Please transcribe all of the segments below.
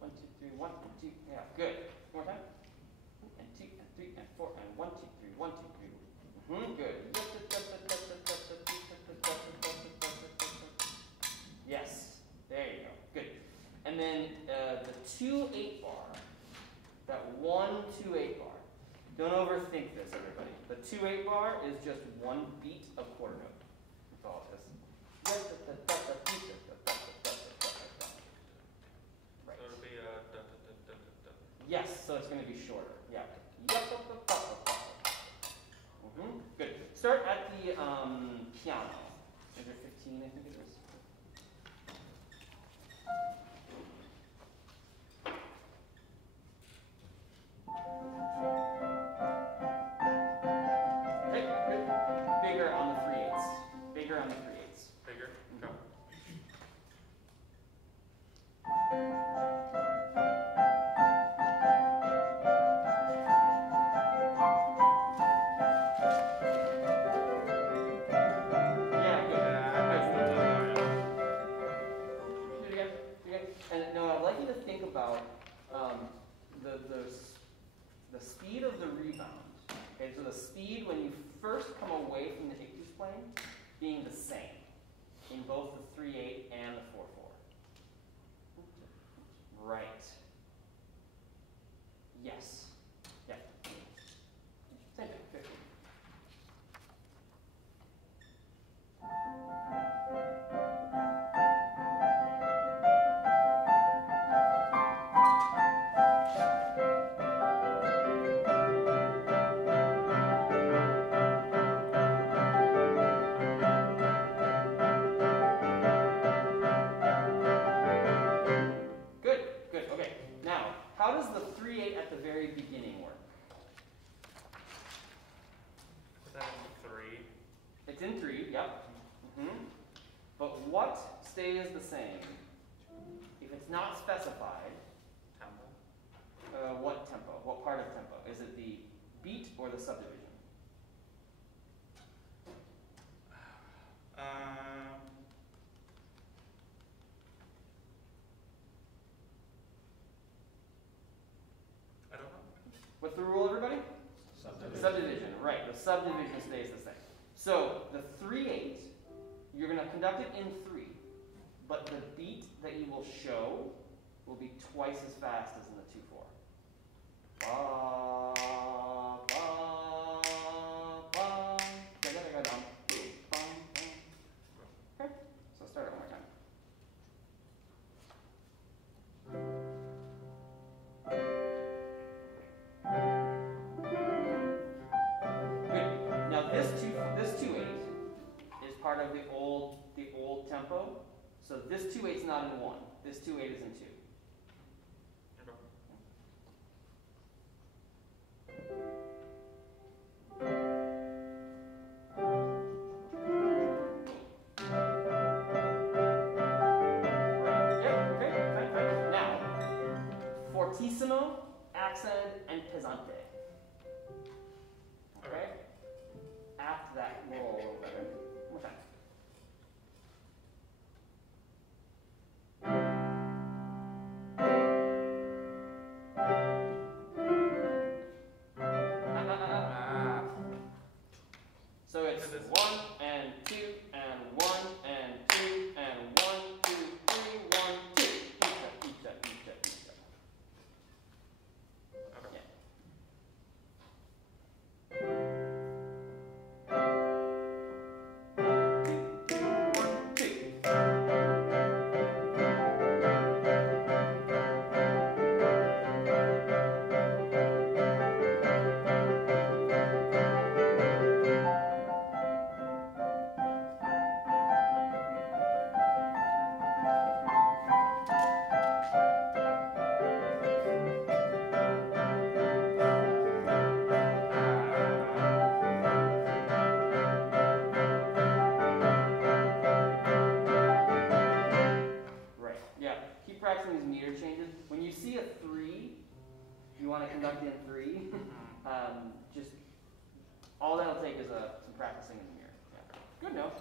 1, 2, 3, 1, and 2. Yeah, good. One more time. And 2, and 3, and 4, and 1, 2, 3, 1, 2, 3. Good. Yes. There you go. Good. And then the 2/8 bar. That 1 2/8 bar. Don't overthink this, everybody. The 2/8 bar is just one beat of quarter note. That's all it is. Right. So it'll be Yes, so it's going to be shorter. Yeah. Good. Start at the piano. Measure 15, I think it is. Okay, good. Bigger on the 3/8. Bigger on the 3/8. bigger. Go. Yeah, good. Do it again. And now I'd like you to think about the speed of the rebound. Okay, so the speed when you first come away from the ictus plane being the same in both the 3/8 and the 4/4. Right. Yes. Yeah. Same thing. 50. Good, good. Okay. Now, how does the 3/8 at the very beginning work? Is that in 3? It's in 3, yep. But what stays the same? If it's not specified, Tempo. what tempo? What part of tempo? Is it the beat or the subdivision? I don't know. What's the rule, everybody? Subdivision, right. The subdivision stays the same. So the 3/8, you're going to conduct it in 3, but the beat that you will show will be twice as fast as in the 2/4. Ba, ba, ba. Da, da, da, da, dum. Boom, bum, bum. Okay, so start it one more time. Good. Now this 2/8 is part of the old tempo. So this 2/8 is not in 1. This 2/8 is in 2. Okay. Right. Yep. Okay. Fine. Now, fortissimo, accent, and pesante. Okay. After that, roll a little better. One more time. So it's 1 and 2 and 1 and 2 and 1, 2, 3, 1, 2. Each up. Okay. Yeah. want to conduct in 3, just all that'll take is some practicing in the mirror. Yeah. Good note.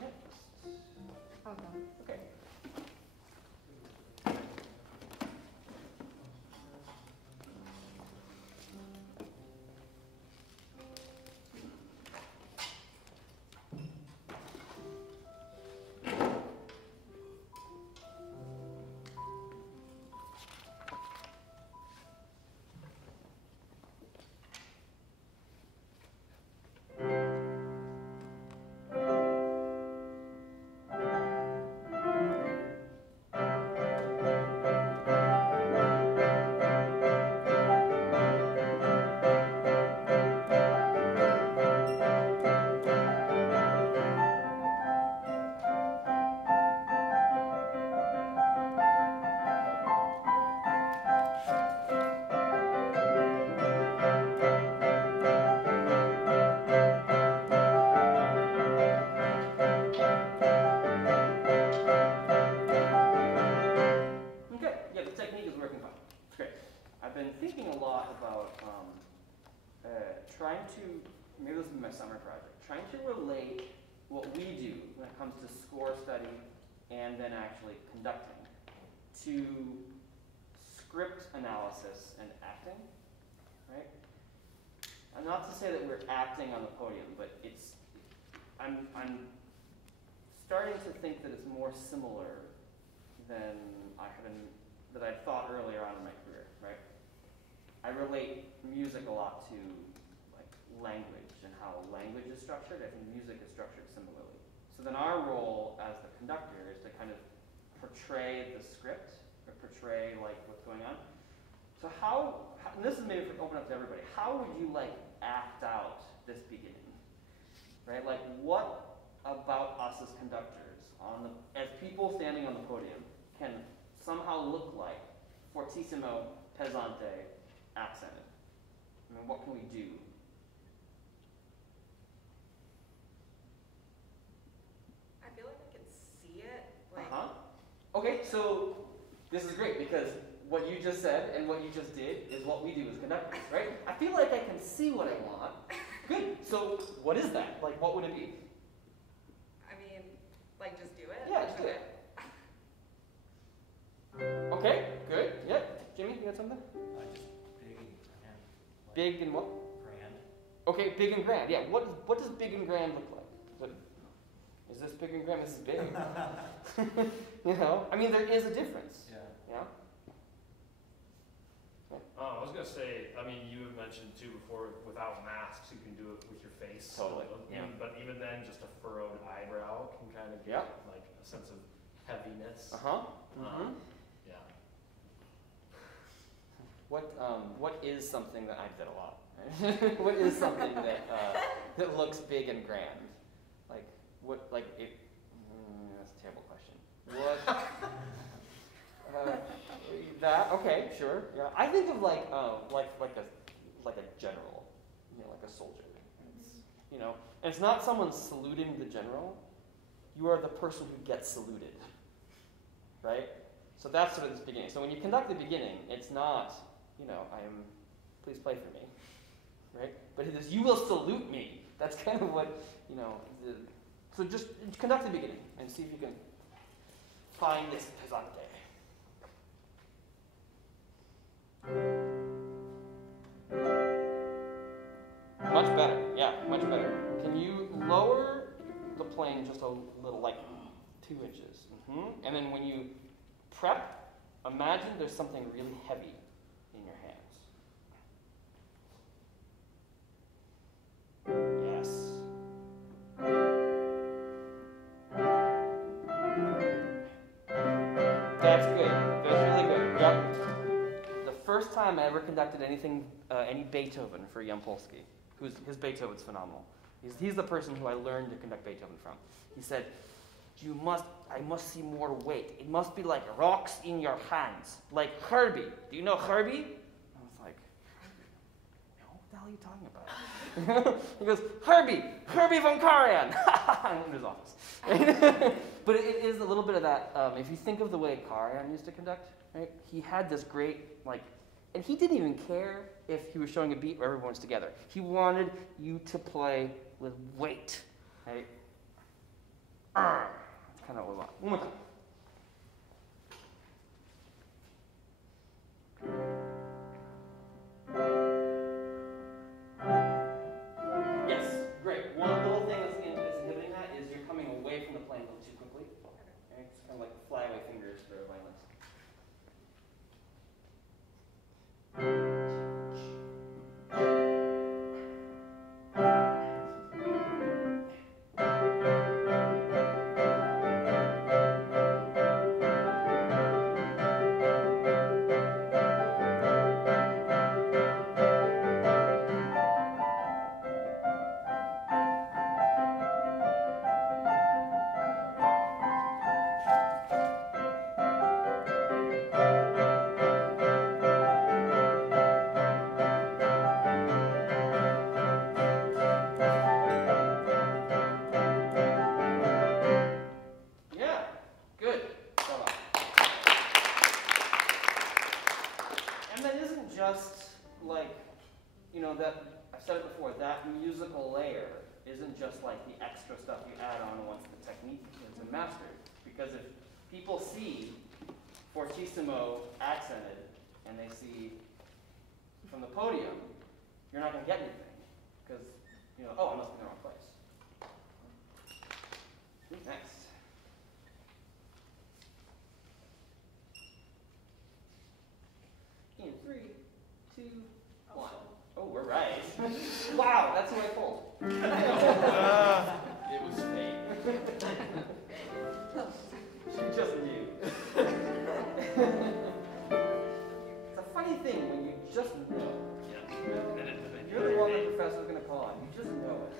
Yeah. about trying to, maybe this will be my summer project, trying to relate what we do when it comes to score study and then actually conducting to script analysis and acting, right? And not to say that we're acting on the podium, but I'm starting to think that it's more similar than that I thought earlier on in my career, right? I relate music a lot to like language and how language is structured. I think music is structured similarly. So then our role as the conductor is to kind of portray the script or portray like what's going on. So and this is maybe open up to everybody, how would you like act out this beginning? Right? Like what about us as conductors as people standing on the podium can somehow look like fortissimo, pesante, accented? I mean, what can we do? I feel like I can see it. Like, Okay, so this is great because what you just said and what you just did is what we do as conductors, right? I feel like I can see what I want. Good. So what is that? Like, what would it be? I mean, like just do it? Yeah, just do it. Okay, good. Yep. Jimmy, you got something? Just big and grand. Big and what? Grand. Okay, big and grand. Yeah. What does big and grand look like? Is this big and grand? This is big. You know? I mean, there is a difference. Yeah. Yeah. I was gonna say, I mean, you have mentioned too before, without masks, you can do it with your face. Totally, yeah. But even then, just a furrowed eyebrow can kind of give like a sense of heaviness. Yeah. What is something that I did a lot? Right? What is something that looks big and grand? Like what? Like it? That's a terrible question. What? That okay, sure, yeah. I think of like a general, you know, like a soldier. You know, and it's not someone saluting the general. You are the person who gets saluted, right? So that's sort of this beginning. So when you conduct the beginning, it's not, you know, please play for me, right? But it is, you will salute me. That's kind of what, you know. So just conduct the beginning and see if you can find this pesante. Much better, yeah, much better. Can you lower the plane just a little, like 2 inches? And then when you prep, imagine there's something really heavy in your hands. Yes. That's good. That's really good. Yep. The first time I ever conducted anything, any Beethoven for Yampolsky, his Beethoven's phenomenal. He's the person who I learned to conduct Beethoven from. He said, I must see more weight. It must be like rocks in your hands, like Herbie. Do you know Herbie? I was like, no, what the hell are you talking about? He goes, Herbie von Karajan. I went to his office. But it is a little bit of that, if you think of the way Karajan used to conduct, right? He had this great, and he didn't even care if he was showing a beat where everyone's together. He wanted you to play with weight, right? That's kind of what we want. One more time. Yes, great. One little thing that's inhibiting that is you're coming away from the plane a little too quickly. Okay? It's kind of like flyaway fingers for violins. Just like that, I've said it before, that musical layer isn't just like the extra stuff you add on once the technique has been mastered. Because if people see fortissimo accented and they see from the podium, you're not going to get anything. Because, oh, I must be in the wrong place. Next. In 3, 2, 1. Oh, we're right. Wow, that's who I pulled. It was fake. She just knew. It's a funny thing when you just know. You're the one the professor's going to call on. You just know it.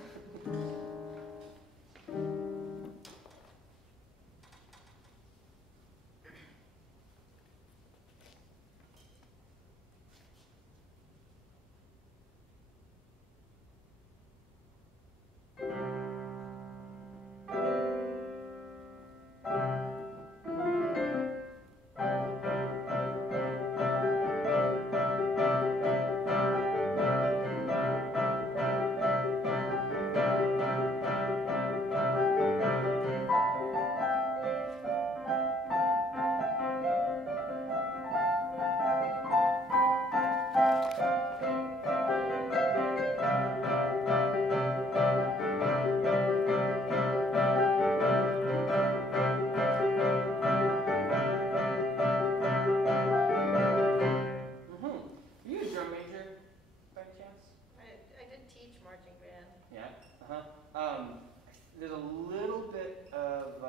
There's a little bit of,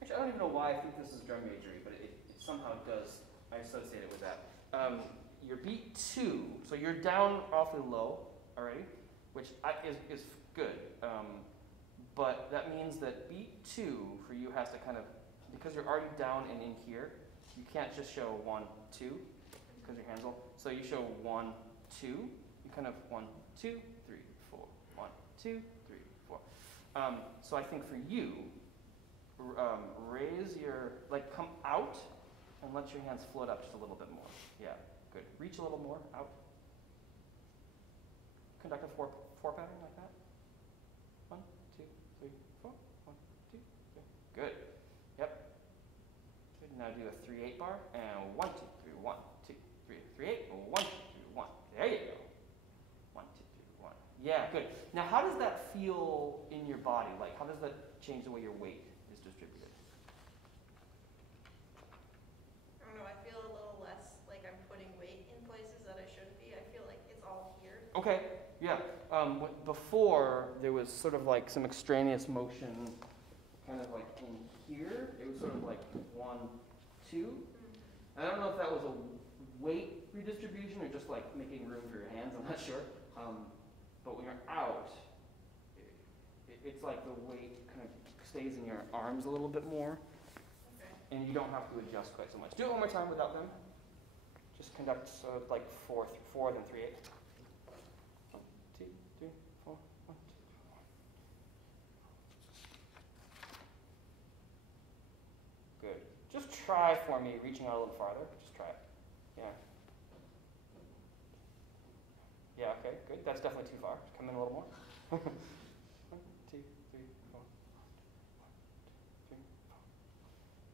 actually I don't even know why I think this is drum majory, but it somehow does, I associate it with that. Your beat 2, so you're down awfully low already, which is good, but that means that beat 2 for you has to kind of, because you're already down and in here, you can't just show 1, 2, because your hands will, so you show 1, 2, you kind of 1, 2, 3, 4, 1, 2, 3, 4. So I think for you, raise your, like come out and let your hands float up just a little bit more. Yeah, good. Reach a little more, out. Conduct a 4 pattern like that. 1, 2, 3, 4, 1, 2, 3. Good. Yep. Good. Now do a 3/8 bar and 1, 2, 3, 1, 2, 3, 3/8, 1, 2, 3, 1. There you go. 1, 2, 3, 1. Yeah, good. Now how does that feel in your body? Like how does that change the way your weight is distributed? I don't know, I feel a little less like I'm putting weight in places that I shouldn't be. I feel like it's all here. Okay, yeah. Before, there was sort of like some extraneous motion kind of like in here. It was sort of like 1, 2. I don't know if that was a weight redistribution or just like making room for your hands, I'm not sure. But when you're out, it's like the weight kind of stays in your arms a little bit more. Okay. And you don't have to adjust quite so much. Do it one more time without them. Just conduct like 4 then 3/8. 1, 2, 3, 4, 1, 2, 3, 1. Good. Just try for me, reaching out a little farther. Just try it. Yeah. Yeah, okay, good. That's definitely too far. Come in a little more. 1, 2, 3, 4. 1, 2, 3, 4.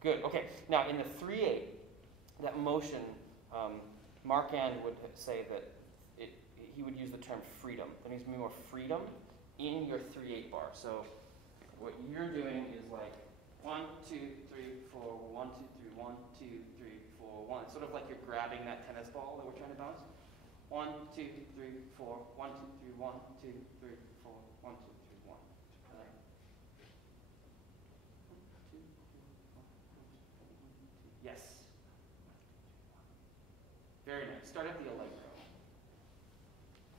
Good. Okay. Now in the 3/8, that motion, Mark And would say that he would use the term freedom. There needs to be more freedom in your 3/8 bar. So what you're doing is like 1, 2, 3, 4, 1, 2, 3, 1, 2, 3, 4, 1. It's sort of like you're grabbing that tennis ball that we're trying to bounce. 1, 2, 3, 4, 1, 2, 3, 1, 2, 3, 4, 1, 2, 3, 1. Yes. Very nice. Start at the allegro.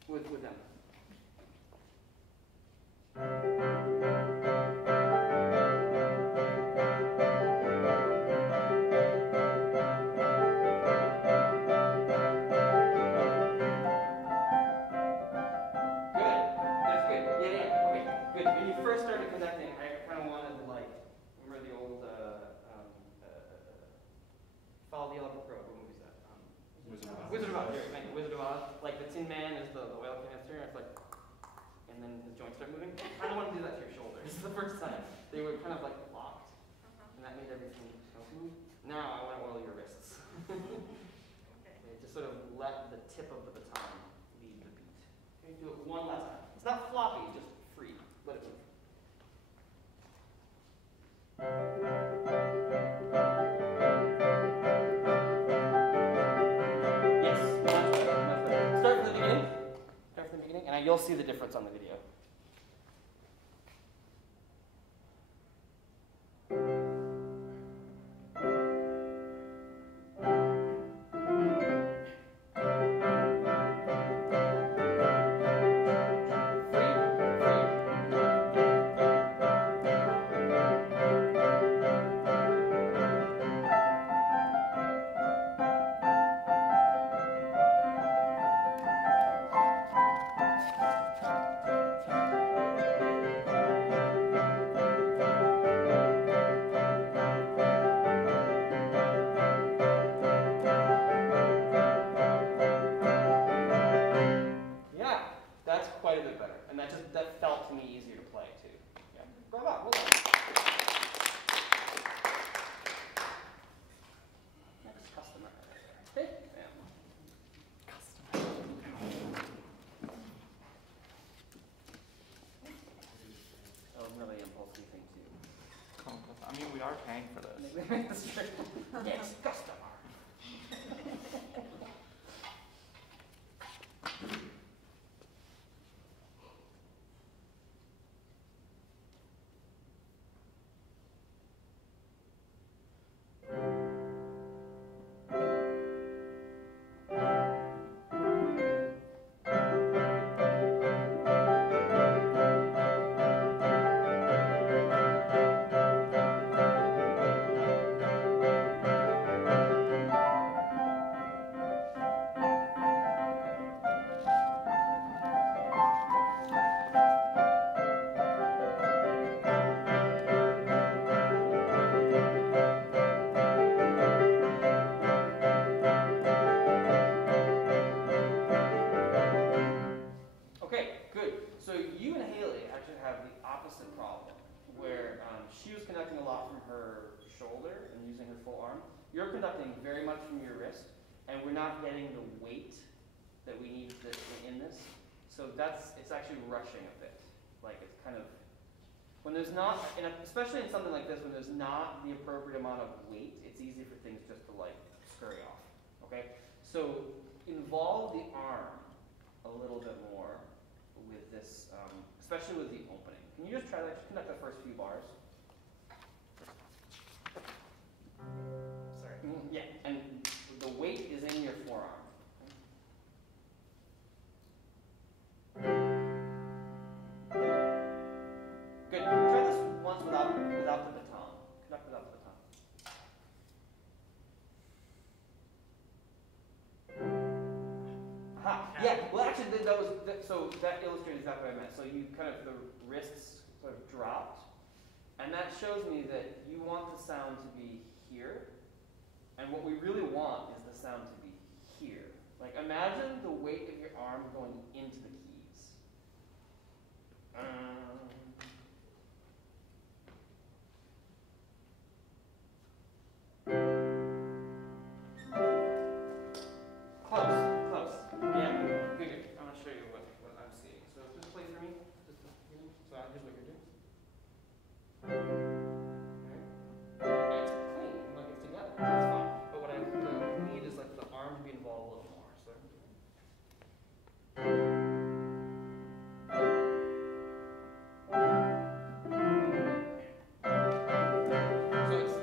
With them. Wizard of Oz, here, man, Wizard of Oz. Like the Tin Man is the oil canister, and it's like, and then his joints start moving. I kind of want to do that to your shoulders. This is the first time. They were kind of like locked, and that made everything move. Now I want to oil your wrists. Okay. Okay, just sort of let the tip of the baton lead the beat. Okay, do it one last time. It's not floppy, just free. Let it move. Yes, much better, much better. Start from the beginning. Start from the beginning, and you'll see the difference on the video. That felt to me easier to play too. Yeah. Bravo, well done. Next customer. Okay. Yeah. Customer. That was another impulsive thing too. I mean, we are paying for this. That's true. Yes, customer. You're conducting very much from your wrist, and we're not getting the weight that we need in this. So it's actually rushing a bit. Like it's kind of, when there's not, especially in something like this, when there's not the appropriate amount of weight, it's easy for things just to like scurry off, okay? So involve the arm a little bit more with this, especially with the opening. Can you just try that, just conduct the first few bars? Sorry. Yeah, and the weight is in your forearm. Good. Try this once without the baton. Conduct without the baton. Aha. Yeah. Well, actually, so that illustrates exactly what I meant. So you kind of the wrists sort of dropped, and that shows me that you want the sound to be here. And what we really want is the sound to be here. Like imagine the weight of your arm going into the keys. Close. Yeah, good. I'm gonna show you what I'm seeing. So just play for me. So here's what you're doing. And it's clean, like it's together. That's fine. But what I need is like the arm to be involved a little more. So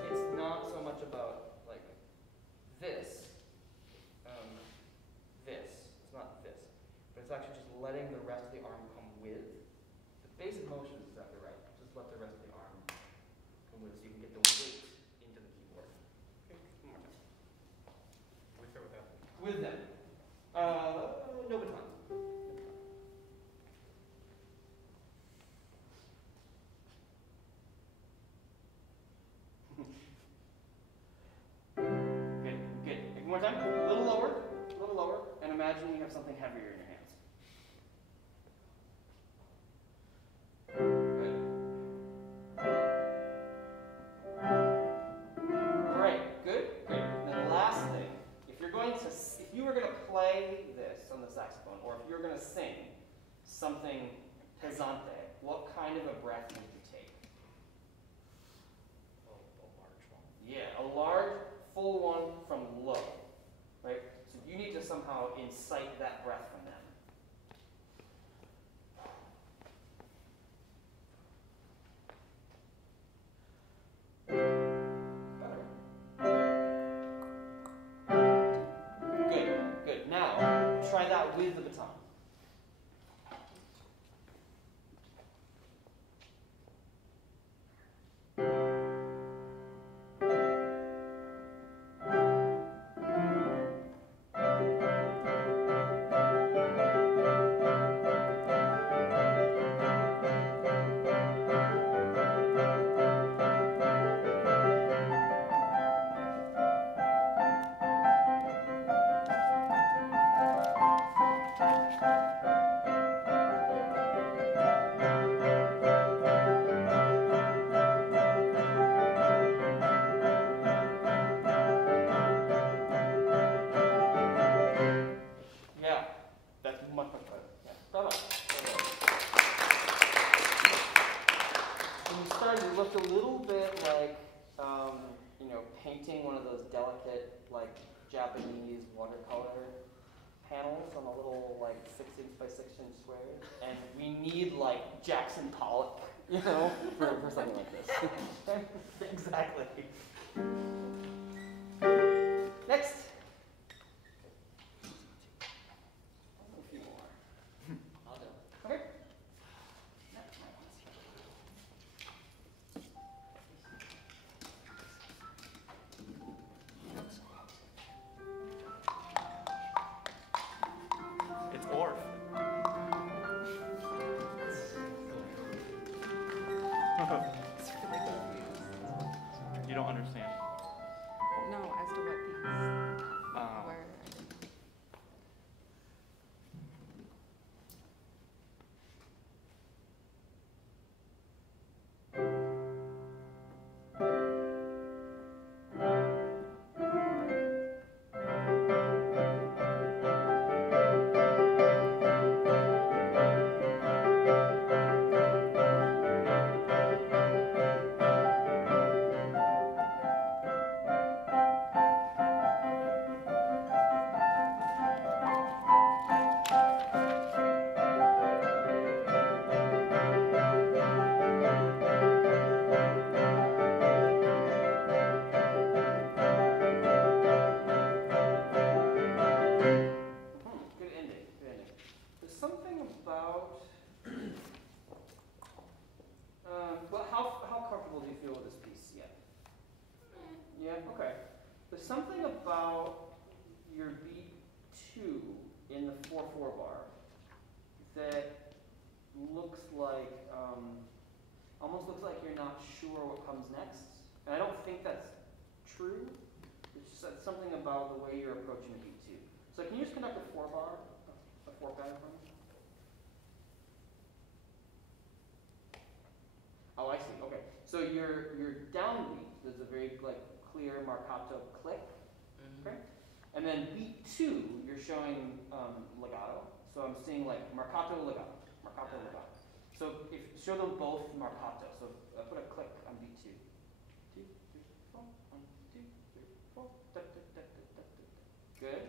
it's not so much about like this. It's not this. But it's actually just letting the rest of the arm come with. The basic motion is exactly right. Just let the rest of the arm come with so you can get the weight into the keyboard. Okay, one more time. With or without? With them. No baton. Good. One more time. A little lower. of something heavier in your hands. If you were going to play this on the saxophone, or if you were going to sing something pesante, what kind of a breath would you take? A large one. Yeah, a large, full one from low, right? So you need to somehow incite that breath from them. With the baton. Painting one of those delicate, like, Japanese watercolor panels on a little, like, 6-inch by 6-inch squares. And we need, like, Jackson Pollock, you know, for something like this. Exactly. Next. A few more. I'll do. Okay. It's Orff. You don't understand. No, as to what these were. Okay. There's something about your beat 2 in the 4/4 bar that looks like, almost looks like you're not sure what comes next. And I don't think that's true. It's just something about the way you're approaching the beat 2. So can you just conduct a 4 bar, a 4 pattern for me? Oh, I see. Okay. So your downbeat, there's a very clear marcato click. Okay. And then beat 2, you're showing legato. So I'm seeing marcato legato, marcato legato. So show them both marcato. So put a click on beat 2. 2, 3, 4. 1, 2, 3, 4. Da, da, da, da, da, da. Good.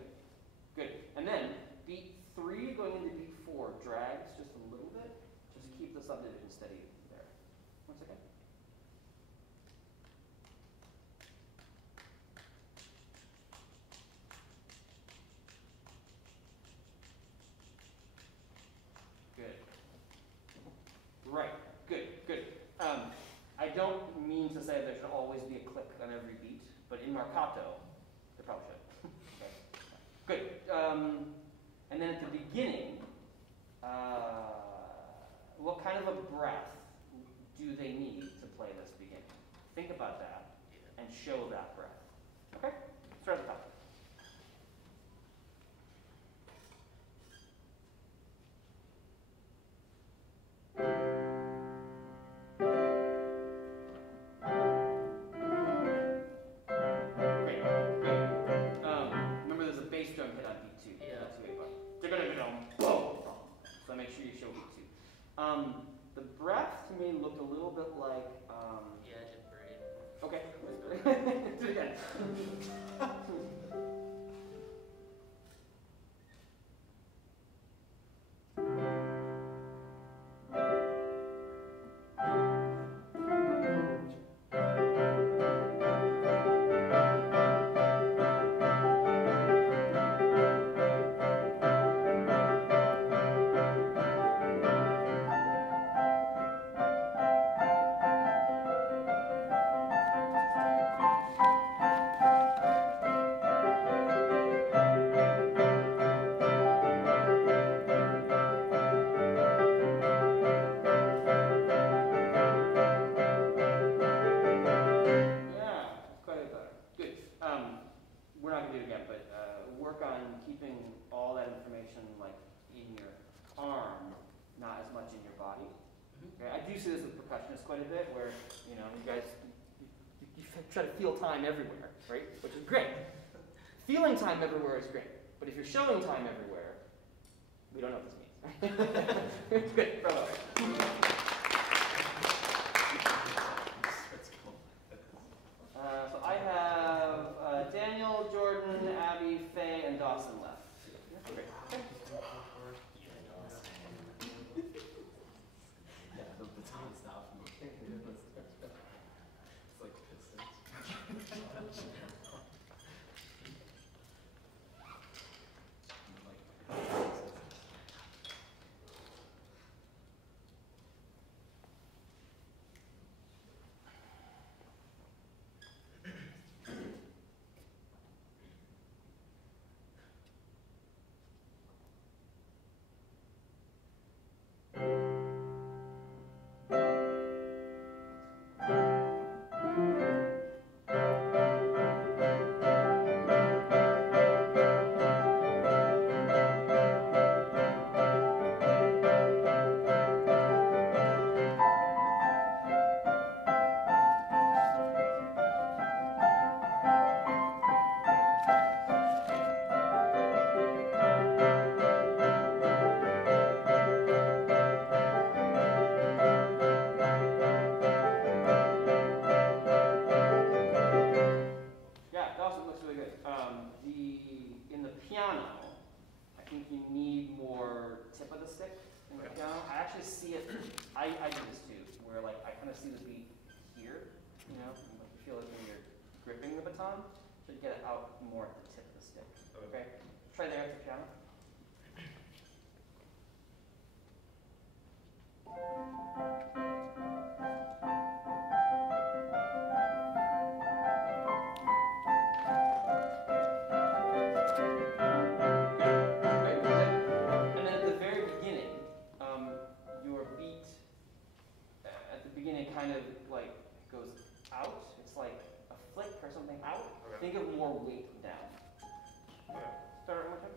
Good. And then beat 3 going into beat 4 drags just a little bit. Just keep the subdivision steady there. 1 second. Good. Right. Good. Good. I don't mean to say there should always be a click on every beat, but in marcato, there probably should. Okay. Good. And then at the beginning, what kind of a breath do they need to play this beginning? Think about that and show that breath. Okay? Start at the top. bit like, Yeah, I did parade. okay. Do it again. We're not going to do it again, but work on keeping all that information like in your arm, not as much in your body. Okay? I do see this with percussionists quite a bit, where you guys you try to feel time everywhere, right? Which is great. Feeling time everywhere is great, but if you're showing time everywhere, we don't know what this means. Good, bravo. So I have Daniel, Jordan, Abby, Faye, and Dawson left. Okay. Yeah, the baton stopped moving. It's like pistons. Should get it out more at the tip of the stick. Okay? Try there at the piano. And then at the very beginning, your beat at the beginning kind of like goes out. It's like a flick or something out. Think of more weight down. Start one more time.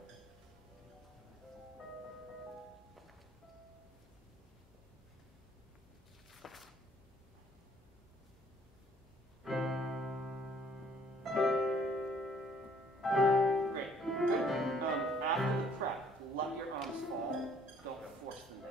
Great. After the prep, let your arms fall. Don't force them down.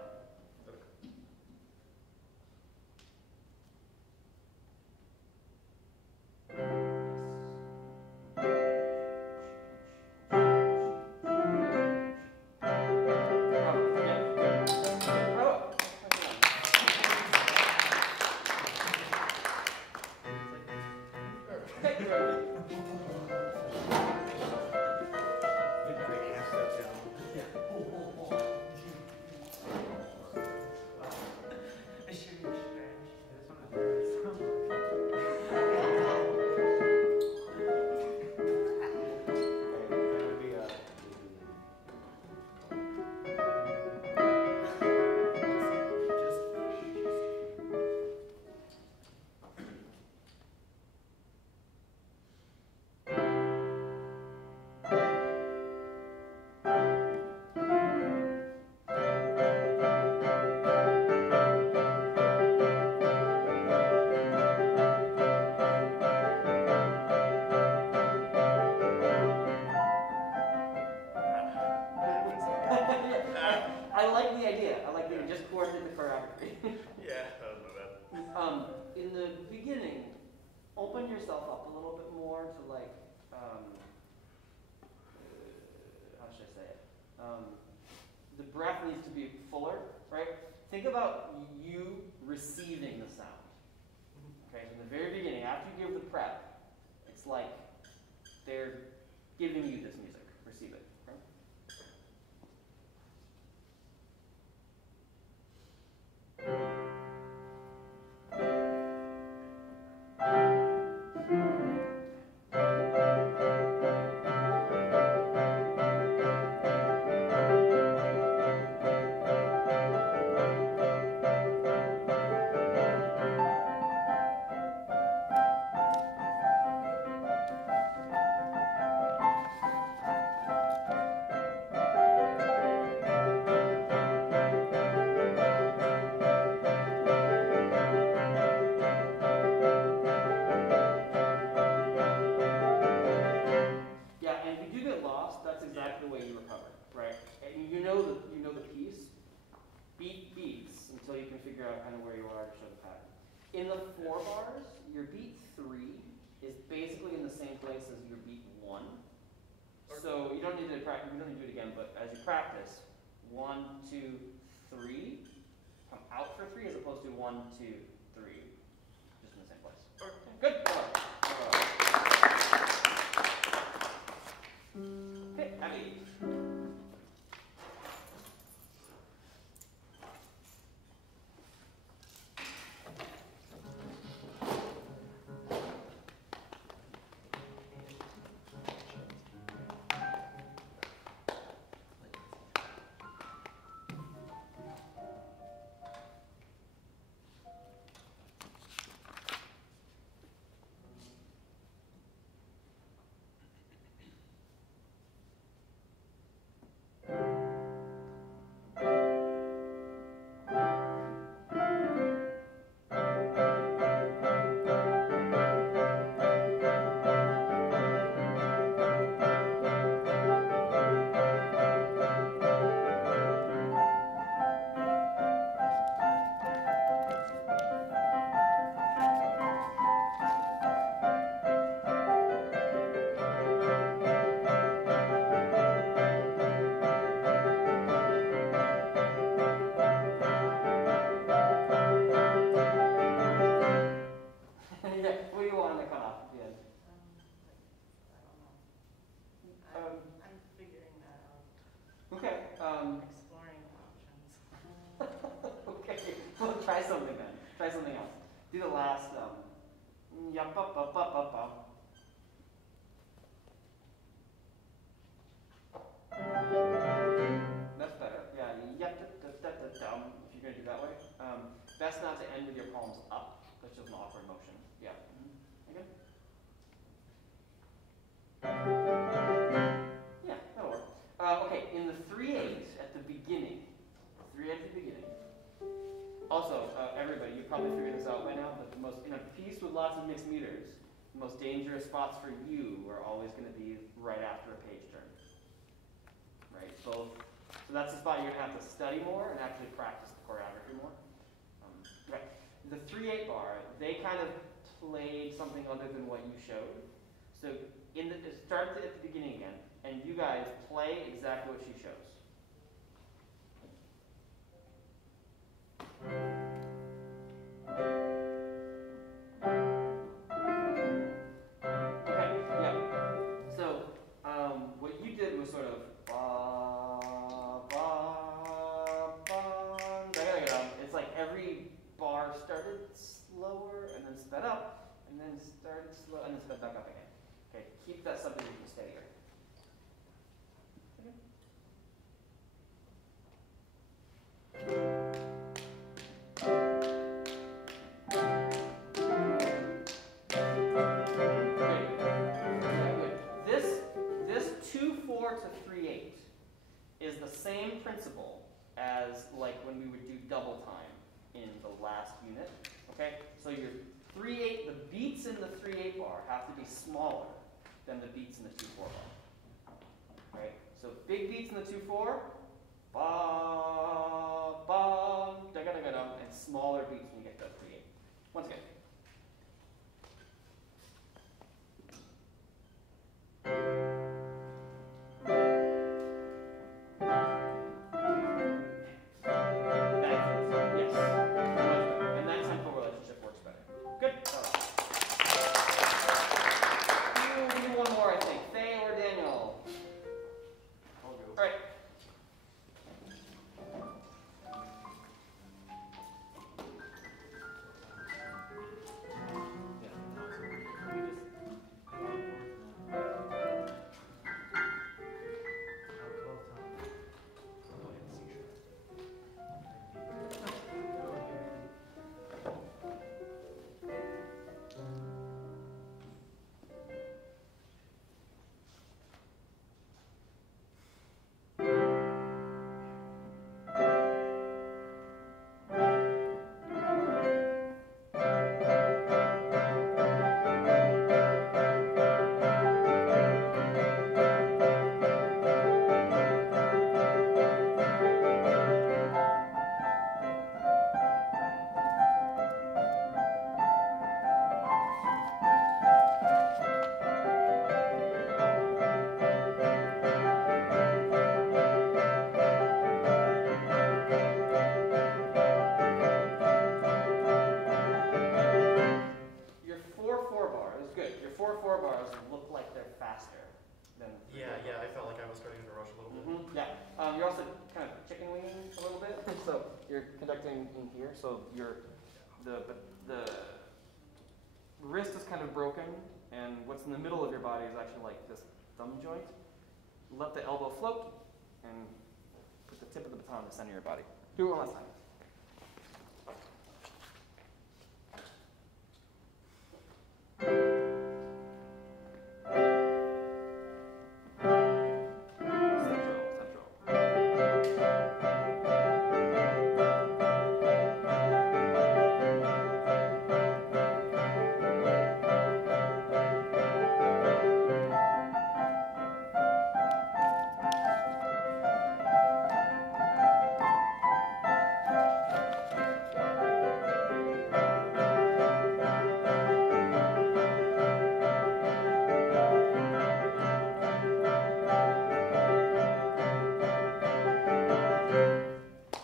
beginning, open yourself up a little bit more to like, how should I say it? The breath needs to be fuller, right? Think about you receiving the sound. Okay, so in the very beginning, after you give the prep, it's like they're giving you this music. Receive it. Okay? Yeah, and if you do get lost, that's exactly the way you recover, right? And you know the piece. Beat beats until you can figure out kind of where you are to show the pattern. In the 4 bars, your beat 3 is basically in the same place as your beat 1. So you don't need to practice. You don't need to do it again. But as you practice, 1, 2, 3, come out for 3 as opposed to 1, 2, 3, just in the same place. Good. Okay, Abby. Yeah, what do you want to cut off at the end? I don't know. I'm figuring that out. Okay. Exploring options. Okay. Well, try something then. Try something else. Do the last. Yup, up, up, up, up, up. That's better. Yeah. Yup, dum. If you're gonna do that way. Best not to end with your palms up. That's just an awkward motion. Yeah. Okay. Yeah, that'll work. Okay, in the 3/8 at the beginning. 3/8 at the beginning. Also, everybody, you probably figured this out by now, but in a piece with lots of mixed meters, the most dangerous spots for you are always going to be right after a page turn. Right? So that's the spot you're going to have to study more and actually practice the choreography more. Right. The 3/8 bar, they kind of played something other than what you showed. So it starts at the beginning again, and you guys play exactly what she shows. Okay, yeah. So what you did was sort of it's like every bar started slower and then sped up, and then started slow and then sped back up again. Okay, keep that subdivision steadier. This 2/4 to 3/8 is the same principle as like when we would do double time in the last unit. Okay, so your 3/8, the beats in the 3/8 bar have to be smaller than the beats in the 2/4 bar. Right? So big beats in the 2/4, ba ba da ga da ga da, and smaller beats when you get to 3/8. Once again. bars look like they're faster than Yeah, I felt like I was starting to rush a little bit. Yeah. You're also kind of chicken winging a little bit. So you're conducting in here. So the wrist is kind of broken, and what's in the middle of your body is actually like this thumb joint. Let the elbow float, and put the tip of the baton in the center of your body. Do it one last time.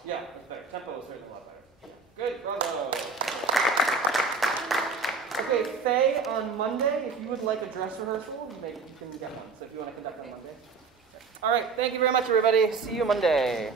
Yeah, that's better. Tempo is certainly a lot better. Good, bravo. Okay, Faye, on Monday, if you would like a dress rehearsal, maybe you can get one. So if you want to conduct on Monday. All right, thank you very much, everybody. See you Monday.